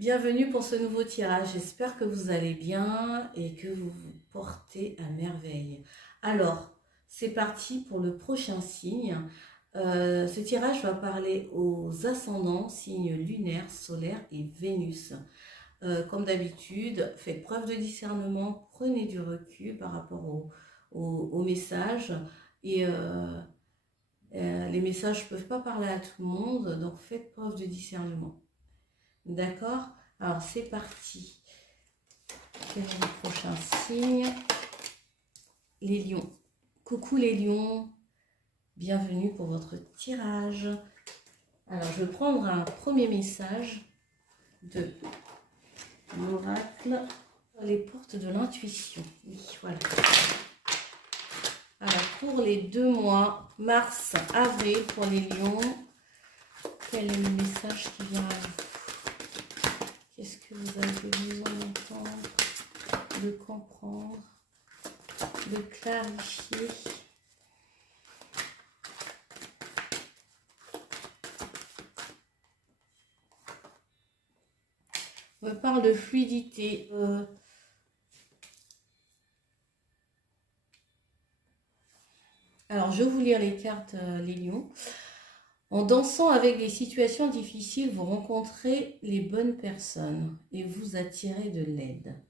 Bienvenue pour ce nouveau tirage. J'espère que vous allez bien et que vous vous portez à merveille. Alors, c'est parti pour le prochain signe. Ce tirage va parler aux ascendants, signes lunaires, solaires et Vénus. Comme d'habitude, faites preuve de discernement, prenez du recul par rapport aux messages. Et les messages ne peuvent pas parler à tout le monde, donc faites preuve de discernement. D'accord? Alors, c'est parti. Quel est le prochain signe? Les lions. Coucou les lions. Bienvenue pour votre tirage. Alors, je vais prendre un premier message de l'oracle. Les portes de l'intuition. Oui, voilà. Alors, pour les 2 mois, mars, avril, pour les lions, quel est le message qui vient à vous? Qu'est-ce que vous avez besoin d'entendre, de comprendre, de clarifier? On me parle de fluidité. Alors, je vais vous lire les cartes, les lions. En dansant avec des situations difficiles, vous rencontrez les bonnes personnes et vous attirez de l'aide.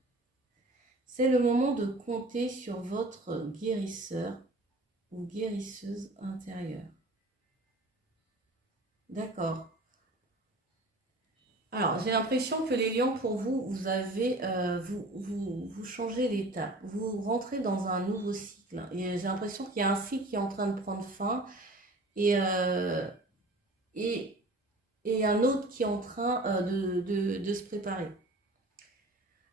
C'est le moment de compter sur votre guérisseur ou guérisseuse intérieure. D'accord. Alors, j'ai l'impression que les lions, pour vous, vous avez, vous changez d'état. Vous rentrez dans un nouveau cycle. Et j'ai l'impression qu'il y a un cycle qui est en train de prendre fin. Et, et, et un autre qui est en train de se préparer.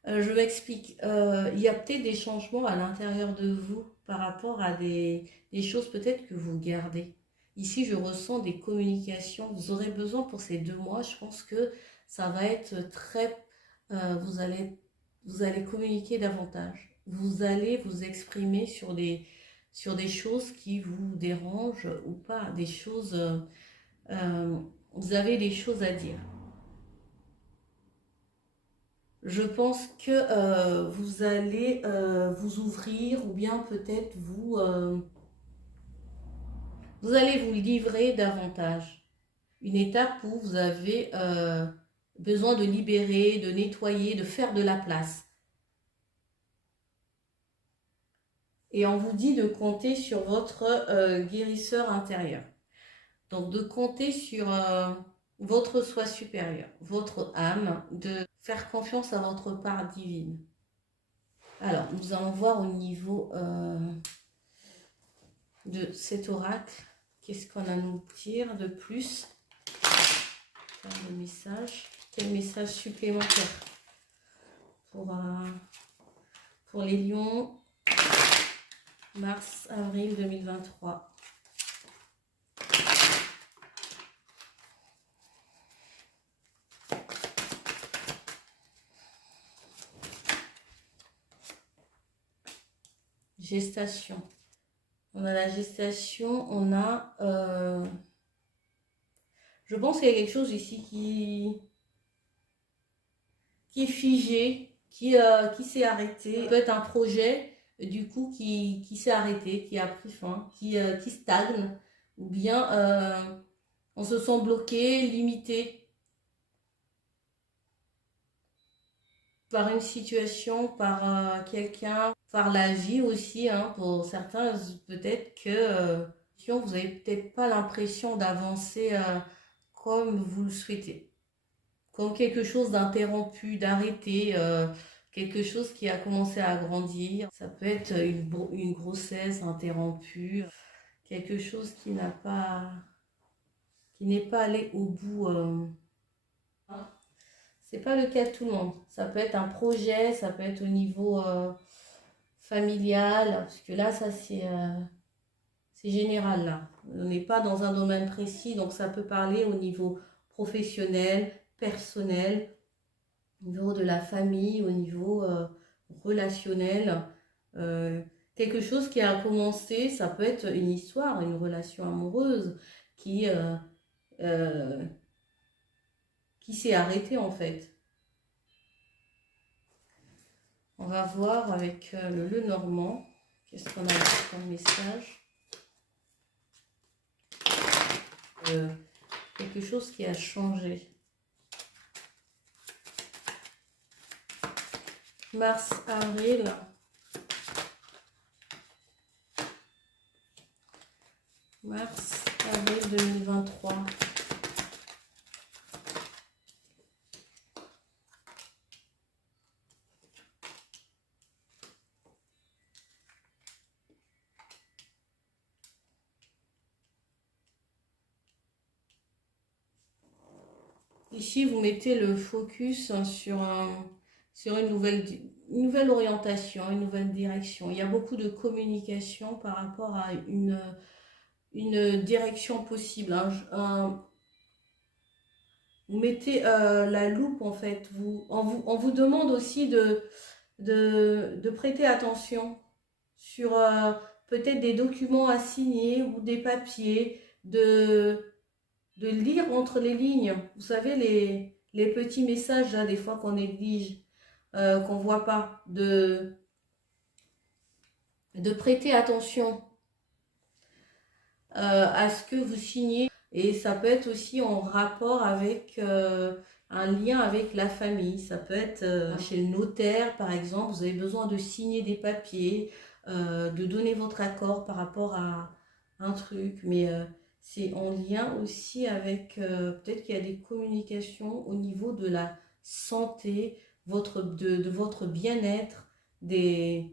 Je m'explique. Il y a peut-être des changements à l'intérieur de vous par rapport à des choses peut-être que vous gardez. Ici, je ressens des communications. Vous aurez besoin pour ces 2 mois. Je pense que ça va être très... vous allez communiquer davantage. Vous allez vous exprimer sur des choses qui vous dérangent ou pas. Des choses... vous avez des choses à dire. Je pense que vous allez vous ouvrir ou bien peut-être vous allez vous livrer davantage. Une étape où vous avez besoin de libérer, de nettoyer, de faire de la place. Et on vous dit de compter sur votre guérisseur intérieur. Donc de compter sur votre soi supérieur, votre âme, de faire confiance à votre part divine. Alors, nous allons voir au niveau de cet oracle, qu'est-ce qu'on a à nous dire de plus? Le message, quel message supplémentaire pour les lions, mars-avril 2023. Gestation. On a la gestation, on a... je pense qu'il y a quelque chose ici qui est figé, qui s'est arrêté. Ça peut être un projet, du coup, qui s'est arrêté, qui a pris fin, qui stagne, ou bien on se sent bloqué, limité par une situation, par quelqu'un, par la vie aussi, hein, pour certains, peut-être que vous n'avez peut-être pas l'impression d'avancer comme vous le souhaitez. Comme quelque chose d'interrompu, d'arrêté, quelque chose qui a commencé à grandir. Ça peut être une grossesse interrompue, quelque chose qui n'est pas allé au bout. C'est pas le cas de tout le monde. Ça peut être un projet, ça peut être au niveau familial, parce que là, ça c'est général là. On n'est pas dans un domaine précis, donc ça peut parler au niveau professionnel, personnel, au niveau de la famille, au niveau relationnel. Quelque chose qui a commencé, ça peut être une histoire, une relation amoureuse qui s'est arrêtée en fait. On va voir avec le Normand. Qu'est-ce qu'on a comme message? Quelque chose qui a changé. Mars, avril. Mars, avril 2023. Ici, vous mettez le focus sur une nouvelle orientation, une nouvelle direction. Il y a beaucoup de communication par rapport à une direction possible. Vous mettez la loupe en fait. On vous demande aussi de prêter attention sur peut-être des documents à signer ou des papiers, de lire entre les lignes. Vous savez, les petits messages, là, des fois qu'on néglige, qu'on ne voit pas, de prêter attention à ce que vous signez. Et ça peut être aussi en rapport avec un lien avec la famille. Ça peut être chez le notaire, par exemple, vous avez besoin de signer des papiers, de donner votre accord par rapport à un truc, mais c'est en lien aussi avec, peut-être qu'il y a des communications au niveau de la santé, de votre bien-être, des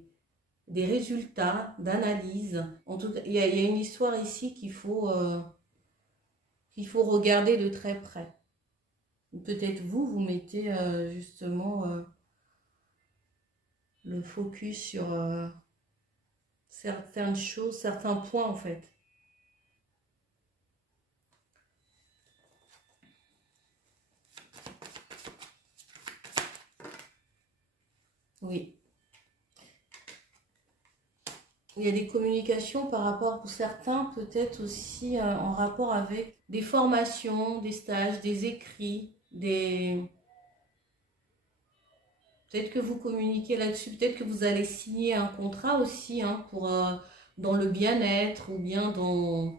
résultats d'analyse. En tout cas, il y a une histoire ici qu'il faut regarder de très près. Peut-être vous mettez justement le focus sur certaines choses, certains points en fait. Oui. Il y a des communications par rapport, pour certains, peut-être aussi en rapport avec des formations, des stages, des écrits, peut-être que vous communiquez là-dessus, peut-être que vous allez signer un contrat aussi pour, dans le bien-être ou bien dans...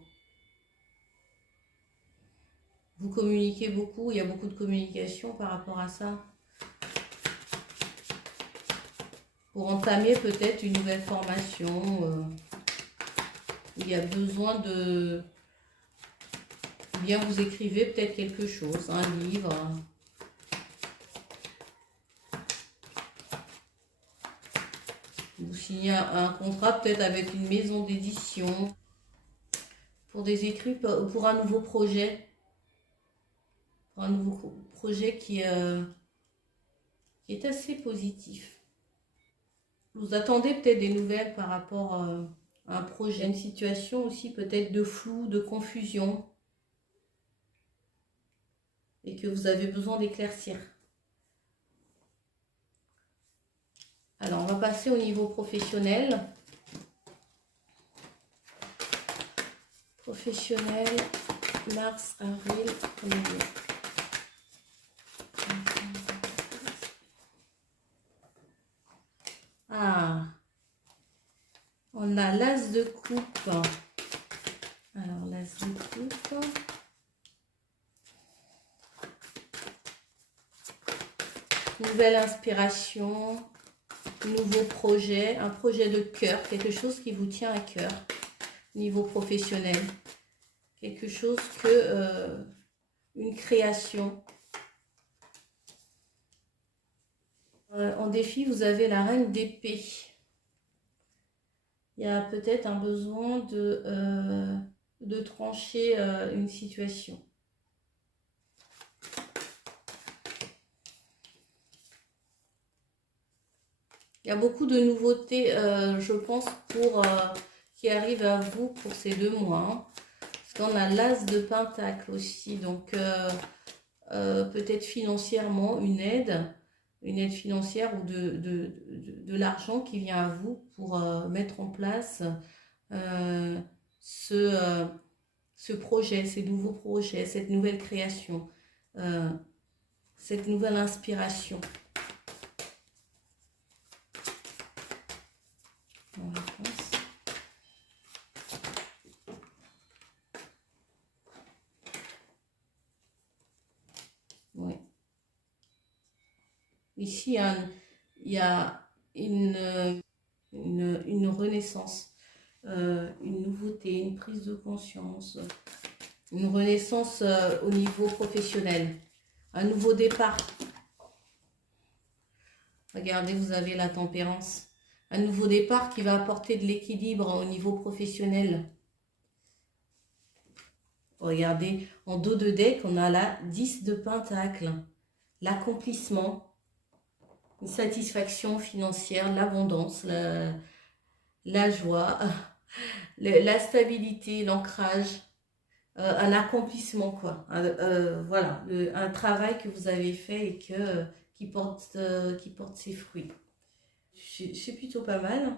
Vous communiquez beaucoup, il y a beaucoup de communication par rapport à ça. Pour entamer peut-être une nouvelle formation, il y a besoin de... Bien, vous écrivez peut-être quelque chose, un livre. Vous signez un contrat peut-être avec une maison d'édition pour des écrits, pour un nouveau projet. Pour un nouveau projet qui est assez positif. Vous attendez peut-être des nouvelles par rapport à un projet, une situation aussi peut-être de flou, de confusion, et que vous avez besoin d'éclaircir. Alors, on va passer au niveau professionnel. Professionnel, mars, avril, mai. Ah, on a l'as de coupe. Alors, l'as de coupe. Nouvelle inspiration, nouveau projet, un projet de cœur, quelque chose qui vous tient à cœur, niveau professionnel. Quelque chose que, une création. En défi, vous avez la reine d'épée. Il y a peut-être un besoin de trancher une situation. Il y a beaucoup de nouveautés, je pense, qui arrivent à vous pour ces 2 mois. Parce qu'on a l'as de pentacle aussi. Donc, peut-être financièrement, une aide financière ou de l'argent qui vient à vous pour mettre en place ce projet, ces nouveaux projets, cette nouvelle création, cette nouvelle inspiration. Ici, il y a une renaissance, une nouveauté, une prise de conscience, une renaissance au niveau professionnel, un nouveau départ. Regardez, vous avez la tempérance. Un nouveau départ qui va apporter de l'équilibre au niveau professionnel. Regardez, en dos de deck, on a la 10 de Pentacle. L'accomplissement, une satisfaction financière, l'abondance, la joie, la stabilité, l'ancrage, un accomplissement, quoi. Voilà, un travail que vous avez fait et qui porte ses fruits. C'est plutôt pas mal.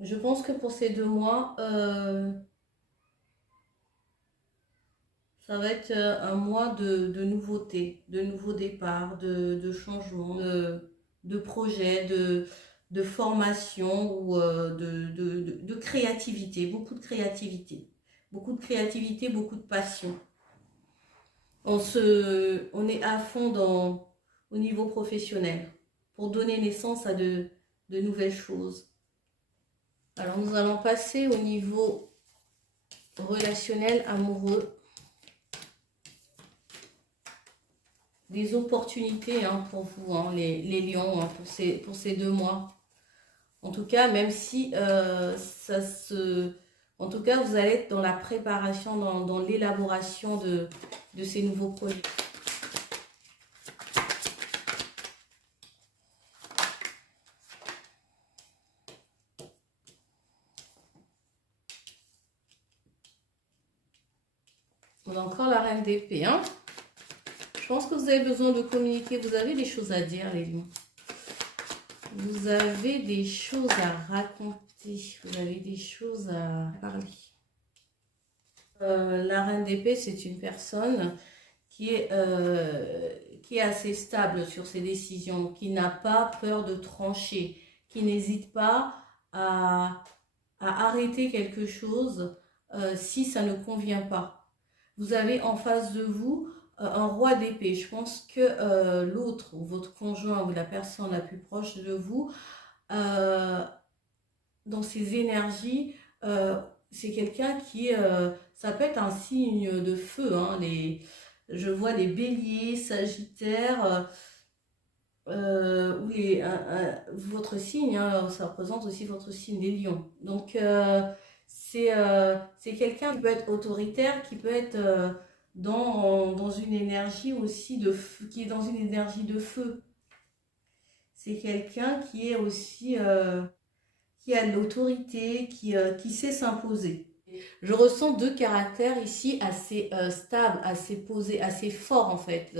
Je pense que pour ces 2 mois, ça va être un mois de nouveautés, de nouveaux départs, de changements, de projets, de formation ou de créativité, beaucoup de créativité. Beaucoup de créativité, beaucoup de passion. On est à fond au niveau professionnel pour donner naissance à de nouvelles choses. Alors nous allons passer au niveau relationnel, amoureux. Des opportunités pour vous, les lions, pour ces 2 mois. En tout cas, même si en tout cas, vous allez être dans la préparation, dans l'élaboration de ces nouveaux projets. On a encore la reine d'épée, Je pense que vous avez besoin de communiquer. Vous avez des choses à dire, les lions. Vous avez des choses à raconter. Vous avez des choses à parler. La reine d'épée, c'est une personne qui est assez stable sur ses décisions, qui n'a pas peur de trancher, qui n'hésite pas à arrêter quelque chose si ça ne convient pas. Vous avez en face de vous un roi d'épée. Je pense que l'autre, ou votre conjoint, ou la personne la plus proche de vous, dans ses énergies, c'est quelqu'un qui ça peut être un signe de feu. Je vois les béliers, sagittaires, ou votre signe, ça représente aussi votre signe des lions. Donc c'est quelqu'un qui peut être autoritaire, qui peut être dans une énergie aussi de feu, qui est dans une énergie de feu. C'est quelqu'un qui est aussi qui a de l'autorité, qui sait s'imposer. Je ressens 2 caractères ici assez stables, assez posés, assez forts en fait.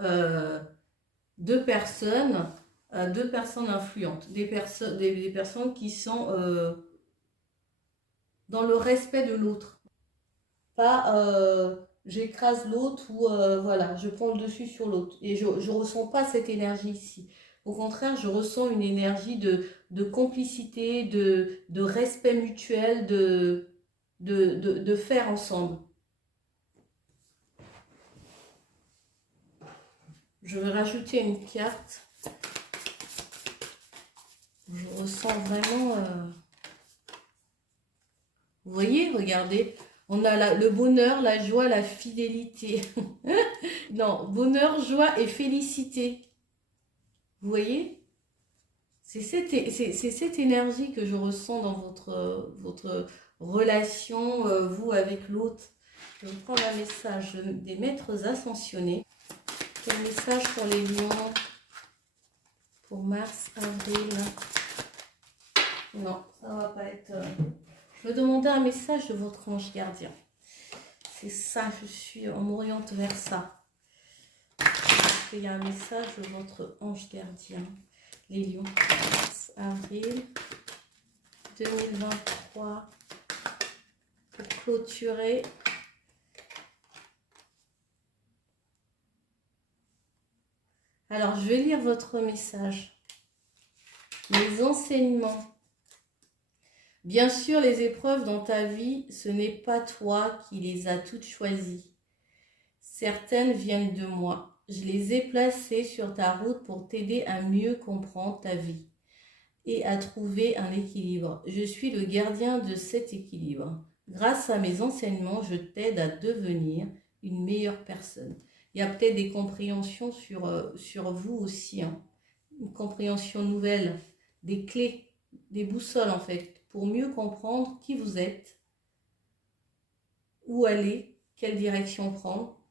2 personnes influentes, des personnes qui sont dans le respect de l'autre. Pas j'écrase l'autre ou voilà, je prends le dessus sur l'autre. Et je ne ressens pas cette énergie ici. Au contraire, je ressens une énergie de complicité, de respect mutuel, de faire ensemble. Je vais rajouter une carte. Je ressens vraiment... Vous voyez, regardez, on a le bonheur, la joie, la fidélité. Non, bonheur, joie et félicité. Vous voyez? C'est cette énergie que je ressens dans votre relation, vous avec l'autre. Je vais prendre un message des maîtres ascensionnés. Quel message pour les lions pour mars, avril? Non, ça ne va pas être... Je veux demander un message de votre ange gardien. C'est ça, on m'oriente vers ça. Il y a un message de votre ange gardien. Les lions, mars, avril 2023. Pour clôturer. Alors, je vais lire votre message. Les enseignements. Bien sûr, les épreuves dans ta vie, ce n'est pas toi qui les as toutes choisies. Certaines viennent de moi. Je les ai placés sur ta route pour t'aider à mieux comprendre ta vie et à trouver un équilibre. Je suis le gardien de cet équilibre. Grâce à mes enseignements, je t'aide à devenir une meilleure personne. Il y a peut-être des compréhensions sur vous aussi, hein. Une compréhension nouvelle, des clés, des boussoles en fait, pour mieux comprendre qui vous êtes, où aller, quelle direction prendre.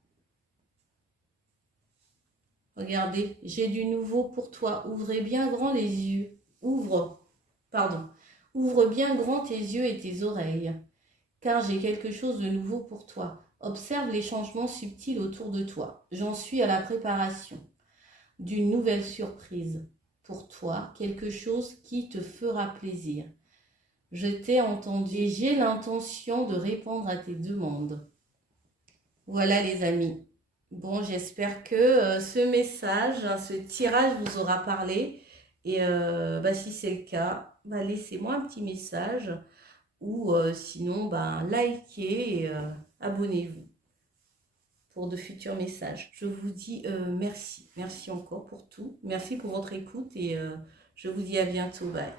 Regardez, j'ai du nouveau pour toi. Ouvrez bien grand les yeux. Ouvre bien grand tes yeux et tes oreilles, car j'ai quelque chose de nouveau pour toi. Observe les changements subtils autour de toi. J'en suis à la préparation d'une nouvelle surprise pour toi, quelque chose qui te fera plaisir. Je t'ai entendu et j'ai l'intention de répondre à tes demandes. Voilà les amis. Bon, j'espère que ce message, ce tirage vous aura parlé. Et si c'est le cas, laissez-moi un petit message ou sinon, likez et abonnez-vous pour de futurs messages. Je vous dis merci. Merci encore pour tout. Merci pour votre écoute et je vous dis à bientôt. Bye.